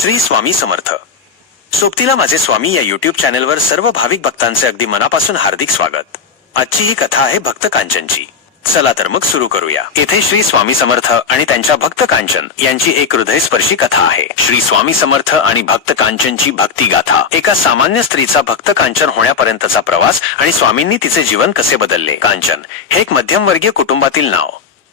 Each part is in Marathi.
श्री स्वामी समर्थ. सोबतीला माझे स्वामी या युट्यूब चॅनलवर सर्व भाविक भक्तांचे अगदी मनापासून हार्दिक स्वागत. आजची ही कथा आहे भक्त कांचनची. चला तर मग सुरू करूया. येथे श्री स्वामी समर्थ आणि त्यांच्या भक्त कांचन यांची एक हृदयस्पर्शी कथा आहे. श्री स्वामी समर्थ आणि भक्त कांचनची भक्ती गाथा. एका सामान्य स्त्रीचा भक्त कांचन होण्यापर्यंतचा प्रवास आणि स्वामींनी तिचे जीवन कसे बदलले. कांचन हे एक मध्यमवर्गीय कुटुंबातील नाव.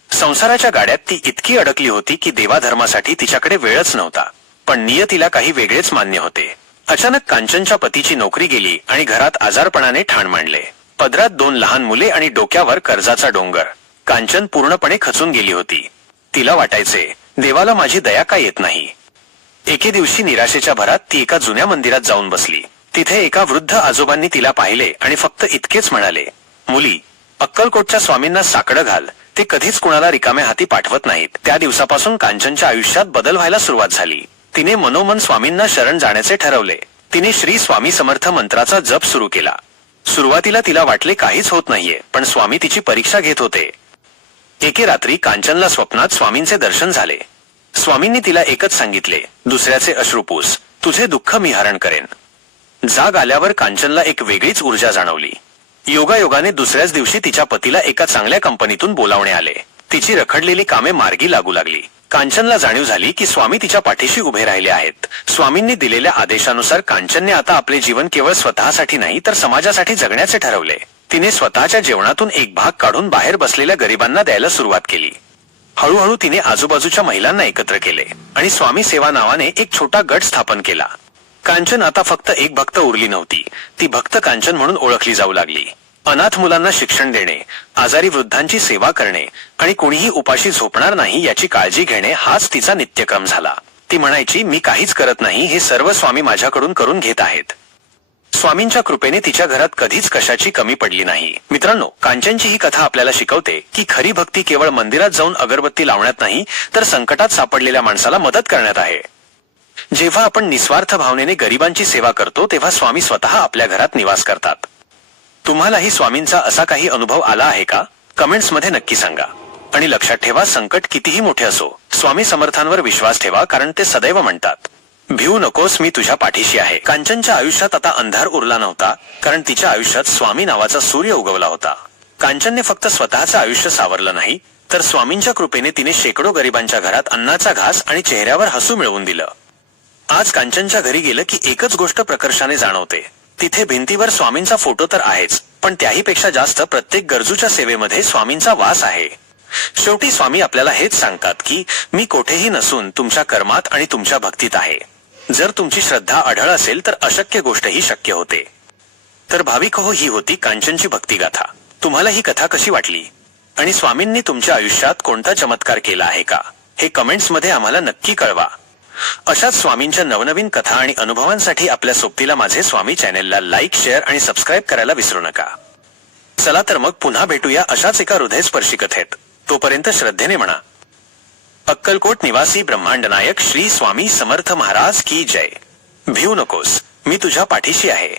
संसाराच्या गाड्यात ती इतकी अडकली होती की देवाधर्मासाठी तिच्याकडे वेळच नव्हता. पण नियतीला काही वेगळेच मान्य होते. अचानक कांचनच्या पतीची नोकरी गेली आणि घरात आजारपणाने ठाण मांडले. पदरात 2 लहान मुले आणि डोक्यावर कर्जाचा डोंगर. कांचन पूर्णपणे खचून गेली होती. तिला वाटायचे, देवाला माझी दया का येत नाही. एके दिवशी निराशेच्या भरात ती एका जुन्या मंदिरात जाऊन बसली. तिथे एका वृद्ध आजोबांनी तिला पाहिले आणि फक्त इतकेच म्हणाले, मुली, अक्कलकोटच्या स्वामींना साकडं घाल. ते कधीच कुणाला रिकाम्या हाती पाठवत नाहीत. त्या दिवसापासून कांचनच्या आयुष्यात बदल व्हायला सुरुवात झाली. तिने मनोमन स्वामींना शरण जाण्याचे ठरवले. तिने श्री स्वामी समर्थ मंत्राचा जप सुरू केला. सुरुवातीला तिला वाटले काहीच होत नाहीये, पण स्वामी तिची परीक्षा घेत होते. एके रात्री कांचनला स्वप्नात स्वामींचे दर्शन झाले. स्वामींनी तिला एकच सांगितले, दुसऱ्याचे अश्रू पुस, तुझे दुःख मी हरण करेन. जाग आल्यावर कांचनला एक वेगळीच ऊर्जा जाणवली. योगायोगाने दुसऱ्याच दिवशी तिच्या पतीला एका चांगल्या कंपनीतून बोलावणे आले. तिची रखडलेली कामे मार्गी लागू लागली. कांचनला जाणीव झाली की स्वामी तिच्या पाठीशी उभे राहिले आहेत. स्वामींनी दिलेल्या आदेशानुसार कांचनने आता आपले जीवन केवळ स्वतःसाठी नाही तर समाजासाठी जगण्याचे ठरवले. तिने स्वतःच्या जेवणातून एक भाग काढून बाहेर बसलेल्या गरिबांना द्यायला सुरुवात केली. हळूहळू तिने आजूबाजूच्या महिलांना एकत्र केले आणि स्वामी सेवा नावाने एक छोटा गट स्थापन केला. कांचन आता फक्त एक भक्त उरली नव्हती. ती भक्त कांचन म्हणून ओळखली जाऊ लागली. अनाथ मुलांना शिक्षण देणे, आजारी वृद्धांची सेवा करणे आणि कोणीही उपाशी झोपणार नाही याची काळजी घेणे हाच तिचा नित्यक्रम झाला. ती म्हणायची, मी काहीच करत नाही, हे सर्व स्वामी माझ्याकडून करून घेत आहेत. स्वामींच्या कृपेने तिच्या घरात कधीच कशाची कमी पडली नाही. मित्रांनो, कांचनची ही कथा आपल्याला शिकवते की खरी भक्ती केवळ मंदिरात जाऊन अगरबत्ती लावण्यात नाही तर संकटात सापडलेल्या माणसाला मदत करण्यात आहे. जेव्हा आपण निस्वार्थ भावनेने गरिबांची सेवा करतो तेव्हा स्वामी स्वतः आपल्या घरात निवास करतात. तुम्हालाही स्वामींचा असा काही अनुभव आला आहे का? कमेंट्स मध्ये नक्की सांगा. आणि लक्षात ठेवा, संकट कितीही मोठे असो, स्वामी समर्थांवर विश्वास ठेवा, कारण ते सदैव म्हणतात, भिवू नकोस, मी तुझ्या पाठीशी आहे. कांचनच्या आयुष्यात आता अंधार उरला नव्हता, कारण तिच्या आयुष्यात स्वामी नावाचा सूर्य उगवला होता. कांचनने फक्त स्वतःचं आयुष्य सावरलं नाही, तर स्वामींच्या कृपेने तिने शेकडो गरिबांच्या घरात अन्नाचा घास आणि चेहऱ्यावर हसू मिळवून दिलं. आज कांचनच्या घरी गेलं की एकच गोष्ट प्रकर्षाने जाणवते. तिथे भिंतीवर स्वामींचा फोटो तर आहेच, पण त्याहीपेक्षा जास्त प्रत्येक गरजूच्या सेवेमध्ये स्वामींचा वास आहे. शेवटी स्वामी आपल्याला हेच सांगतात की मी कोठेही नसून तुमच्या कर्मात आणि तुमच्या भक्तीत आहे. जर तुमची श्रद्धा अढळ असेल तर अशक्य गोष्टही शक्य होते. तर भाविक हो, ही होती कांचनची भक्तिगाथा. तुम्हाला ही कथा कशी वाटली आणि स्वामींनी तुमच्या आयुष्यात कोणता चमत्कार केला आहे का, हे कमेंट्स मध्ये आम्हाला नक्की कळवा. अशाच स्वामींच्या नवनवीन कथा आणि अनुभवांसाठी आपल्या सोबतीला माझे स्वामी चॅनेलला लाईक, शेअर आणि सबस्क्राईब करायला विसरू नका. चला तर मग पुन्हा भेटूया अशाच एका हृदयस्पर्शी कथेत. तोपर्यंत श्रद्धेने म्हणा, अक्कलकोट निवासी ब्रह्मांड नायक श्री स्वामी समर्थ महाराज की जय. भिवू नकोस, मी तुझ्या पाठीशी आहे.